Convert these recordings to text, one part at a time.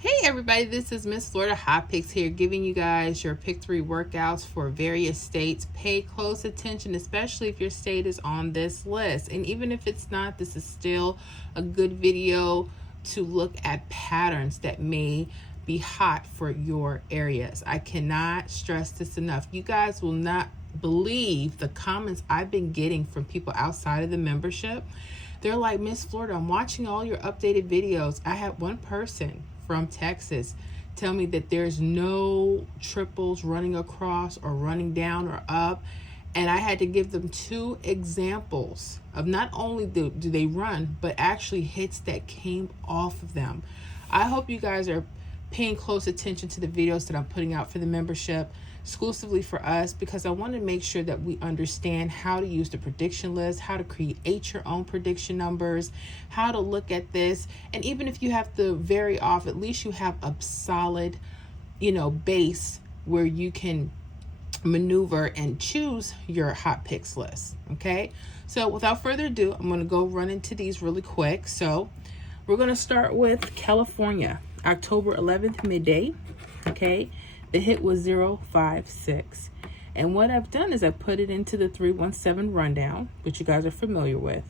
Hey everybody, this is Miss Florida Hot Picks here, giving you guys your pick 3 workouts for various states. Pay close attention, especially if your state is on this list. And even if it's not, this is still a good video to look at patterns that may be hot for your areas. I cannot stress this enough. You guys will not believe the comments I've been getting from people outside of the membership. They're like, Miss Florida, I'm watching all your updated videos. I had one person from Texas tell me that there's no triples running across or running down or up. And I had to give them 2 examples of not only do they run, but actually hits that came off of them. I hope you guys are paying close attention to the videos that I'm putting out for the membership exclusively for us, because I want to make sure that we understand how to use the prediction list, how to create your own prediction numbers, how to look at this. And even if you have to vary off, at least you have a solid, base where you can maneuver and choose your hot picks list. Okay, so without further ado, I'm going to go run into these really quick. So we're going to start with California, October 11th, midday. Okay, the hit was 056. And what I've done is I put it into the 317 rundown, which you guys are familiar with.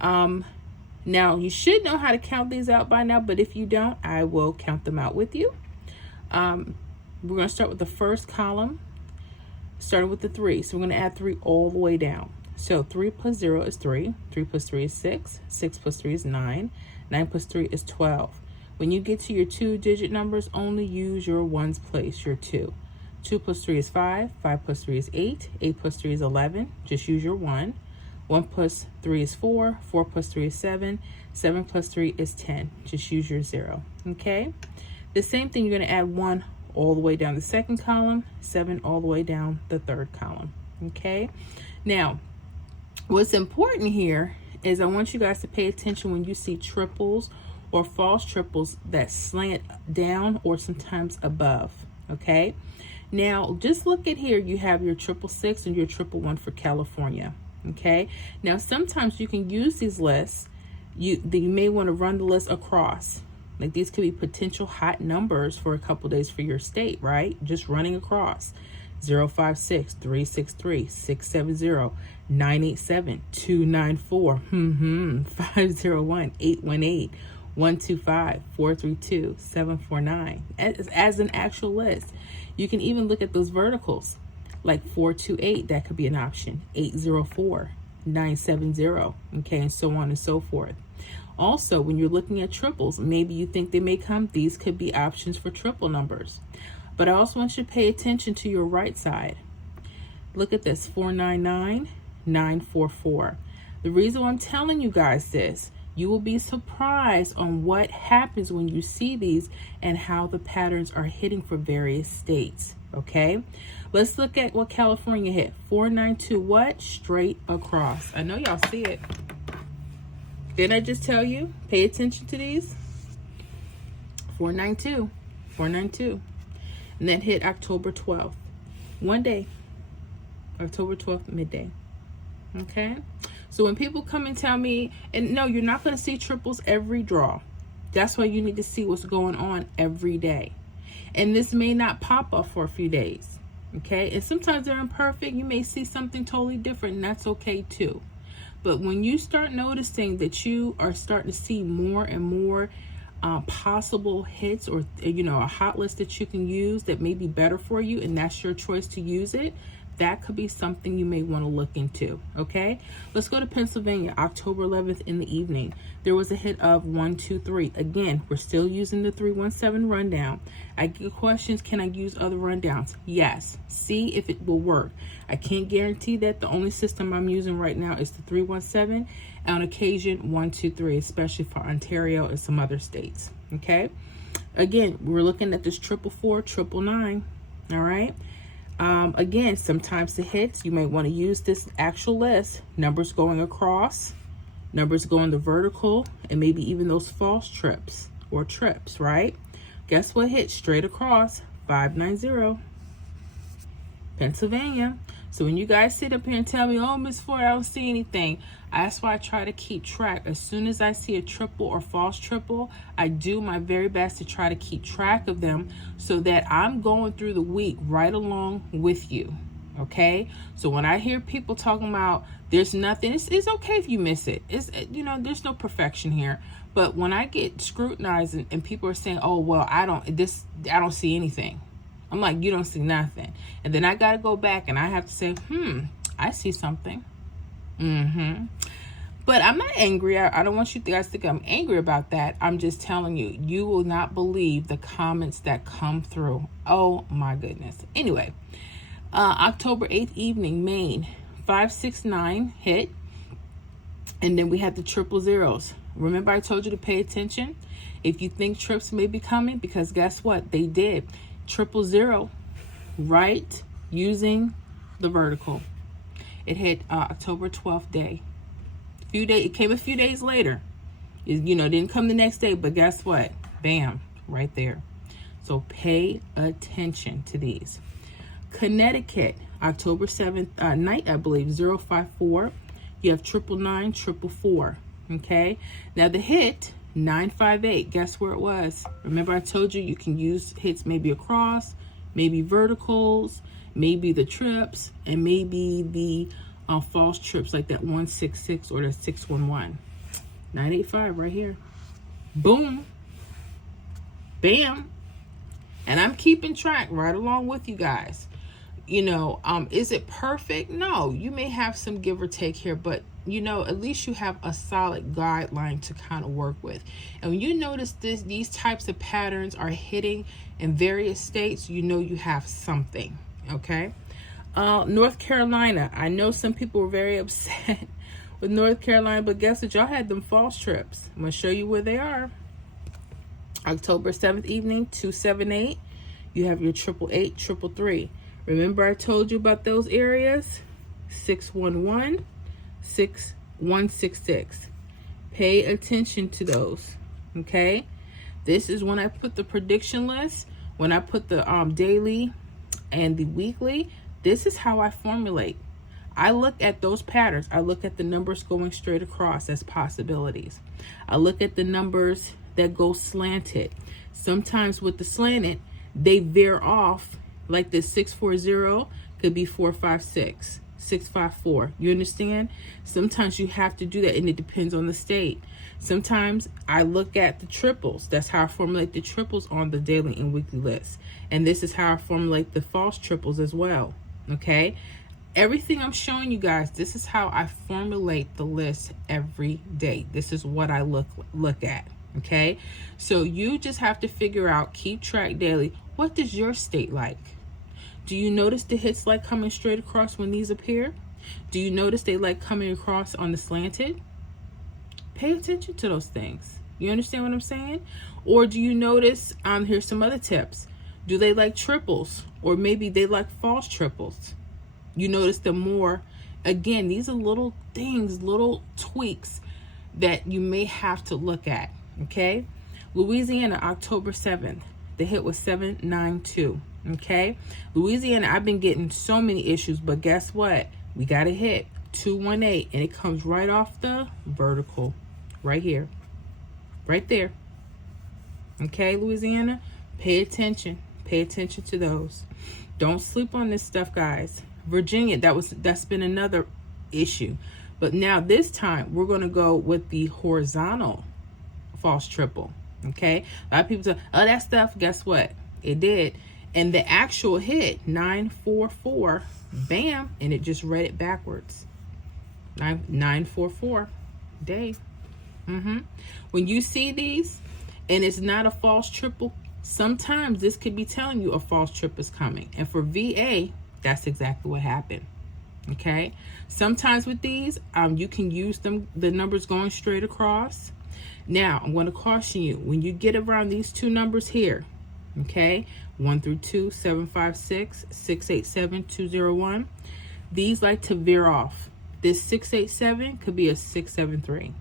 Now, you should know how to count these out by now, but if you don't, I will count them out with you. We're going to start with the first column, starting with the 3. So we're going to add 3 all the way down. So 3 plus 0 is 3. 3 plus 3 is 6. 6 plus 3 is 9. 9 plus 3 is 12. When you get to your 2-digit numbers, only use your ones place, your 2. 2 plus 3 is 5. 5 plus 3 is 8. 8 plus 3 is 11. Just use your 1. 1 plus 3 is 4. 4 plus 3 is 7. 7 plus 3 is 10. Just use your 0. Okay? The same thing, you're going to add 1 all the way down the second column, 7 all the way down the third column. Okay? Now, what's important here is I want you guys to pay attention when you see triples or false triples that slant down or sometimes above. Okay, now just look at here. You have your 666 and your 111 for California. Okay, now sometimes you can use these lists. You may want to run the list across. Like, these could be potential hot numbers for a couple days for your state, right? Just running across. 056, 363, 670, 987, 294, 501, 818, 125, 432, 749 as an actual list. You can even look at those verticals, like 428, that could be an option, 804, 970, okay, and so on and so forth. Also, when you're looking at triples, maybe you think they may come, these could be options for triple numbers. But I also want you to pay attention to your right side. Look at this, 499, 944. The reason why I'm telling you guys this, you will be surprised on what happens when you see these and how the patterns are hitting for various states. Okay, let's look at what California hit. 492, what? Straight across. I know y'all see it. Didn't I just tell you? Pay attention to these. 492, 492. And that hit October 12th. One day, October 12th, midday. Okay? So when people come and tell me, and no, you're not going to see triples every draw. That's why you need to see what's going on every day. And this may not pop up for a few days. Okay? And sometimes they're imperfect. You may see something totally different, and that's okay too. But when you start noticing that you are starting to see more and more possible hits, or a hot list that you can use that may be better for you, and that's your choice to use it, that could be something you may want to look into. Okay, let's go to Pennsylvania, October 11th in the evening. There was a hit of 123. Again, we're still using the 317 rundown. I get questions, can I use other rundowns? Yes, see if it will work. I can't guarantee that. The only system I'm using right now is the 317, and on occasion 123, especially for Ontario and some other states. Okay, again, we're looking at this 444, 999. All right. Again, sometimes the hits, you may want to use this actual list, numbers going across, numbers going the vertical, and maybe even those false trips or trips, right? Guess what hit straight across? 590, Pennsylvania. So when you guys sit up here and tell me, oh, Miss Ford, I don't see anything, that's why I try to keep track. As soon as I see a triple or false triple, I do my very best to try to keep track of them so that I'm going through the week right along with you. Okay, so when I hear people talking about there's nothing, it's okay if you miss it. It's, you know, there's no perfection here. But when I get scrutinized and people are saying, oh, well, I don't see anything. I'm like, you don't see nothing. And then I got to go back and I have to say, I see something. But I'm not angry. I don't want you guys to think I'm angry about that. I'm just telling you, you will not believe the comments that come through. Oh my goodness. Anyway, October 8th evening, Maine, 569 hit. And then we had the triple zeros. Remember I told you to pay attention if you think trips may be coming, because guess what? They did. Triple zero, right, using the vertical. It hit October 12th day. It came a few days later. You know, didn't come the next day, but guess what? Bam, right there. So pay attention to these. Connecticut, October 7th night, I believe, 054. You have 999, 444. Okay, now the hit 958, guess where it was? Remember I told you can use hits maybe across, maybe verticals, maybe the trips, and maybe the false trips like that 166 or the 611. 985 right here. Boom. Bam. And I'm keeping track right along with you guys. You know, is it perfect? No, you may have some give or take here, but you know, at least you have a solid guideline to kind of work with. And when you notice these types of patterns are hitting in various states, you know you have something. Okay. North Carolina. I know some people were very upset with North Carolina, but guess what? Y'all had them false trips. I'm going to show you where they are. October 7th evening, 278. You have your 888, 333. Remember I told you about those areas? 611, 6166. Pay attention to those. Okay? This is when I put the prediction list, when I put the daily and the weekly. This is how I formulate. I look at those patterns. I look at the numbers going straight across as possibilities. I look at the numbers that go slanted. Sometimes with the slanted, they veer off, like this 640 could be 456, 654. You understand? Sometimes you have to do that, and it depends on the state. Sometimes I look at the triples. That's how I formulate the triples on the daily and weekly list. And this is how I formulate the false triples as well. Okay? Everything I'm showing you guys, this is how I formulate the list every day. This is what I look at. Okay? So you just have to figure out, keep track daily. What does your state like? Do you notice the hits like coming straight across when these appear? Do you notice they like coming across on the slanted? Pay attention to those things. You understand what I'm saying? Or do you notice, here's some other tips. Do they like triples? Or maybe they like false triples? You notice them more. Again, these are little things, little tweaks that you may have to look at. Okay? Louisiana, October 7th. The hit was 792. Okay? Louisiana, I've been getting so many issues, but guess what? We got a hit, 218, and it comes right off the vertical. Right here. Right there. Okay, Louisiana? Pay attention. Pay attention to those. Don't sleep on this stuff, guys. Virginia, that's been another issue. But now this time, we're going to go with the horizontal false triple. Okay? A lot of people say, oh, that stuff, guess what? It did. And the actual hit, 944, bam, and it just read it backwards. 944, day. When you see these, and it's not a false triple, sometimes this could be telling you a false trip is coming. And for VA, that's exactly what happened. Okay? Sometimes with these, you can use them, the numbers going straight across. Now, I'm going to caution you, when you get around these two numbers here, okay, 1 through 2, 756, 687, 201, these like to veer off. This 687 could be a 673,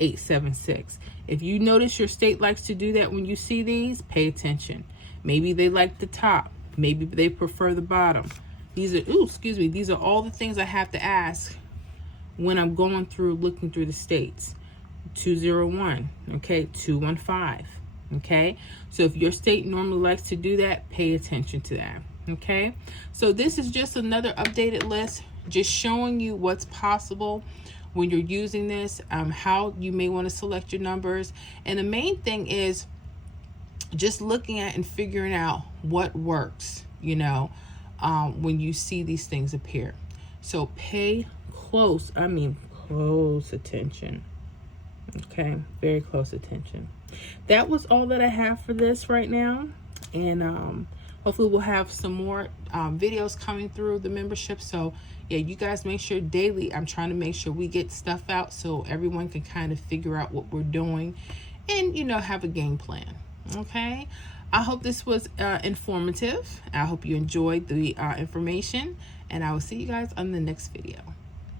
876. If you notice your state likes to do that when you see these, pay attention. Maybe they like the top. Maybe they prefer the bottom. These are, ooh, excuse me, these are all the things I have to ask when I'm going through, looking through the states. 201, okay, 215, okay? So if your state normally likes to do that, pay attention to that, okay? So this is just another updated list, just showing you what's possible when you're using this, how you may want to select your numbers. And the main thing is just looking at and figuring out what works, you know, when you see these things appear. So pay close attention. Okay, very close attention. That was all that I have for this right now. And hopefully we'll have some more videos coming through the membership. So yeah, you guys make sure daily, I'm trying to make sure we get stuff out so everyone can kind of figure out what we're doing and, you know, have a game plan. Okay, I hope this was informative. I hope you enjoyed the information, and I will see you guys on the next video.